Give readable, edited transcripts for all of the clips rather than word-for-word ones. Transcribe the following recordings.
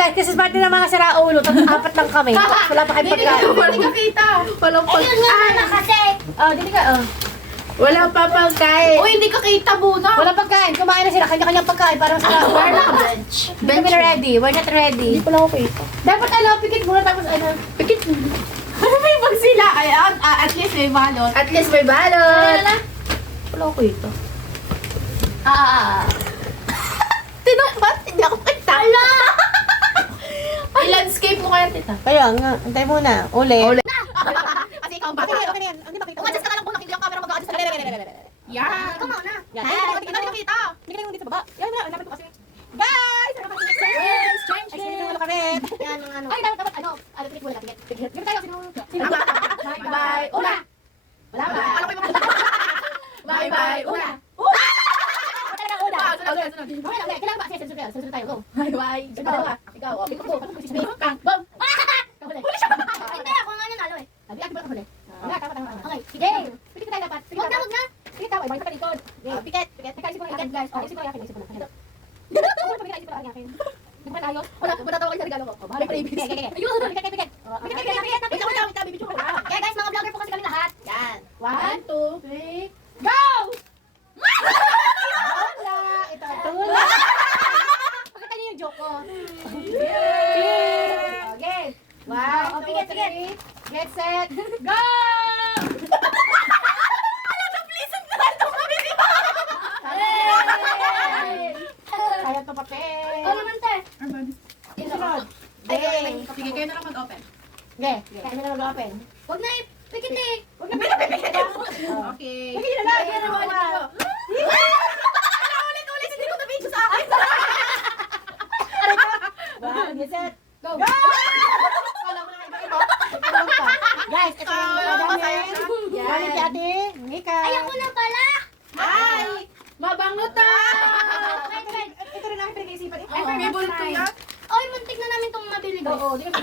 guys, kasi parte ng mga saraulo, apat lang kami. Wala pa kayong pagkain. Hindi ka kita. Walang Ayun nga na kasi. Oh, dito ka, oh. Wala pa pagkain. Uy, hindi ka kita muna. Wala pagkain, kumain na sila, kanya-kanyang pagkain, parang sila. We're not bench. Hindi kami ready, we're not ready. Hindi pala ako kita. Dapat ano, pikit muna tapos ano. Pikit mo. Ano may bag sila? Ay, at least may balot. At least may balot. Wala ako kita. Ah. Tinumpat, hindi ako kita. Ala! I-landscape mo kaya, tita. Kaya nga, antay muna, uli. Kasi ikaw ba? Okay na yan, hindi makita. Umadjust ka lang kung nakita yung camera mag-a-adjust ka lang. Yan. Ikaw mauna. Yan. Hindi ka kita. Hindi ka yung dito sa baba. Yan na, hanapin ko kasi. Guys! Ano kami next time? Strange Ay, sino naman kami? Yan ang ano. Ay, dapat ano, pikit muna ka, pikit. Give tayo, sino? Bye-bye. Una. Wala ba? Bye-bye. Una. Talaga una. Sunod. Okay lang, kailangan ba? Sige, sunod tayo, go. Bye-bye. Ikaw. Ikaw. Kang. Bam. Kahuli. Hindi, ako nga nanalo eh. Abi, ako ba kahuli? Wala, tama. Okay, Sige, pikit tayo dapat. Wag na. Pikit tayo, ibang likod. Pikit. Nakaisip ko na akin, guys. Isip ko na akin, isip ko na. Ano ba nakaisip ko na akin? Di ba tayo? Matatawa kayo sa regalo ko. May previous. Ayun, pikit. Kaya guys, mga vlogger po kasi kami lahat. Yan. 1, 2, 3, go! Wala! Ito. Pakita niyo yung joke ko. Okay. 1, 2, 3, get set, go! Kaya to papel. Ikaw naman, te. Sunod. Sige, kayo na lang mag-open. Okay, kaya na mag-open. Wag na eh. Pikit eh. Huwag na pinapipikit. Okay. Sige na lang. Ulit. Hindi ko na-video sa akin. One, get set, Go. go! Wala mo na iba-iba. Ikaw pa. Guys, ito yung masaya namin. siya. Galing kay ate. Mika. Ayoko na pala. Ay! Mabango ta! Ito rin ang pinag-iisipan. May bulto yan. Oy, muntik na namin itong mabili guys. Oo, di ba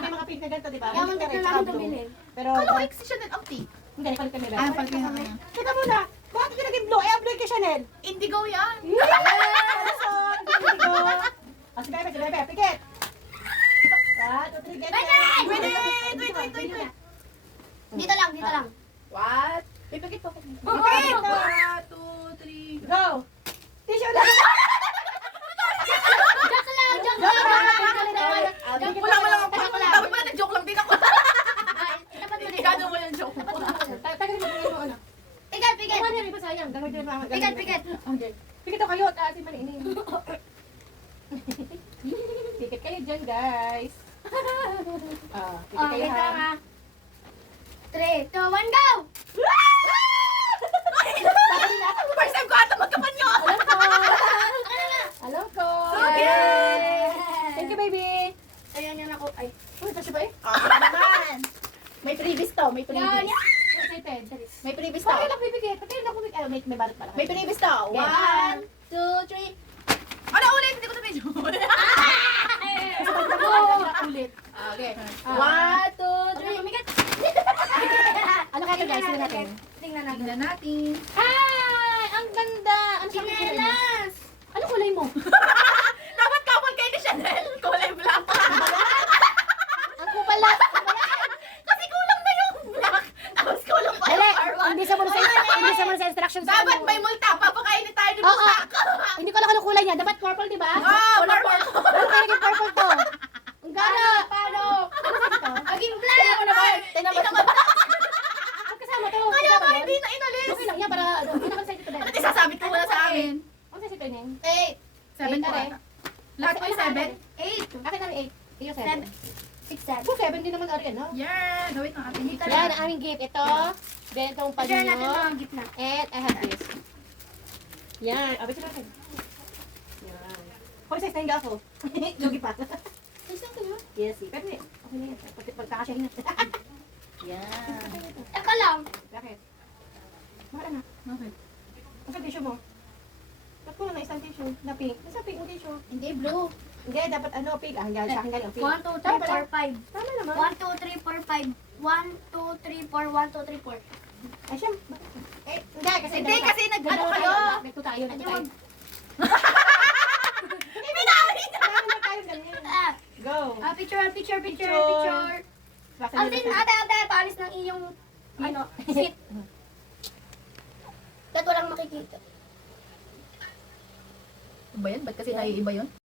may mga pink na ganito, di ba? Kaya muntik na namin itong bilhin. Pero, Kala ko si Chanel ang tea. hindi, palit kami. Ay, palit kami. Teka muna, bakit ka naging blue? Eh, blue kay Chanel. Indigo yan. Yes! Indigo. Ah, si Bebe, pikit. 1, 2, 3, get set. Wait. Dito lang. What? Pipikit po. Okay. 1, 2, 3. Go! Tissue na! Joke lang. Wala ako. Dapat pala nag-joke lang din ako. Dapat mo Igado mo yung joke. Tagal mo yung ano. Pikit. Ano yan, iba sayang. Pikit. Okay. Pikit ako kayo, at atin maninin. Pikit kayo dyan, guys. Pikit kayo Wait ha. lang ha. 3, 2, 1, go! First time ko ata magkapanyo. Alam ko. Okay. Thank you, baby. Ayan yan ako. Ay. Uy, ito siya ba eh? Naman. May freebies to. May Yan. freebies. Excited. May freebies to. Bakit lang bibigay? Pati lang bibigay. May balot pala. May freebies to. 1, 2, 3. Ano ulit? Hindi ko na medyo. Ulit. Okay. 1, 2, 3. Umigat. Ano kaya ito, guys? Tingnan natin. Tingnan natin. Tingnan natin. Ay! Ang ganda! Ano sabi ko sa'yo? Chinelas! Ano kulay mo? Dapat couple kayo ni Chanel. Kulay black. Ang kupal lang. Kasi kulang na yung black. Tapos kulang pa Dali! yung R1. Hindi sa muna sa instructions. Dapat may multa. Papakainin tayo ng Oo. multa. Hindi ko alam anong kulay niya. Dapat purple, di ba? Purple. Ano kaya naging purple to? Ang gana! Paano? Ano sabi to? Aging black! Tingnan mo. Ang kasama to? Kaya Kasama ba yun? hindi na inalis? Okay lang yan para hindi naman sa ito din. At isasabit ko muna sa amin. Ang sa ito din. 8, 7 po ata. Lahat po 7? 8, Akin namin 8. Iyo 7, 7. 6, 7. So 7 din naman ari ano? Yan. Gawin ng ating picture. Yan ang aming gift. Ito. Then itong Share natin panyo. mga gift na. And I have this. Yan. Abay sa natin. Yan. Hoy, size na yung gafo. Jogi pa. Gusto ko yun. Yes, pero okay na yan. Pagkakasyahin na. Yan. Teka lang. Bakit? Bakit na? Okay. Ang tissue mo? Ba't ko na isang tissue na pink? Nasa pink yung tissue? Hindi, blue. Hindi, dapat ano, pink. Ah, sa akin galing ang pink. 1, 2, 3, Tama 4, 5. Tama naman. 1, 2, 3, 4, 5. 1, 2, 3, 4, 1, 2, 3, 4. Ay, siyem. Hindi, kasi... Hindi, kasi nag-ano kayo. Nagto tayo, nagto tayo. Hindi, Pinawin na. Dami na tayo ganyan. Ah, Picture. Picture. Altin, ate, paalis ng iyong, ano, seat. Dahil walang makikita. Ano ba yan? Ba't kasi naiiba yun?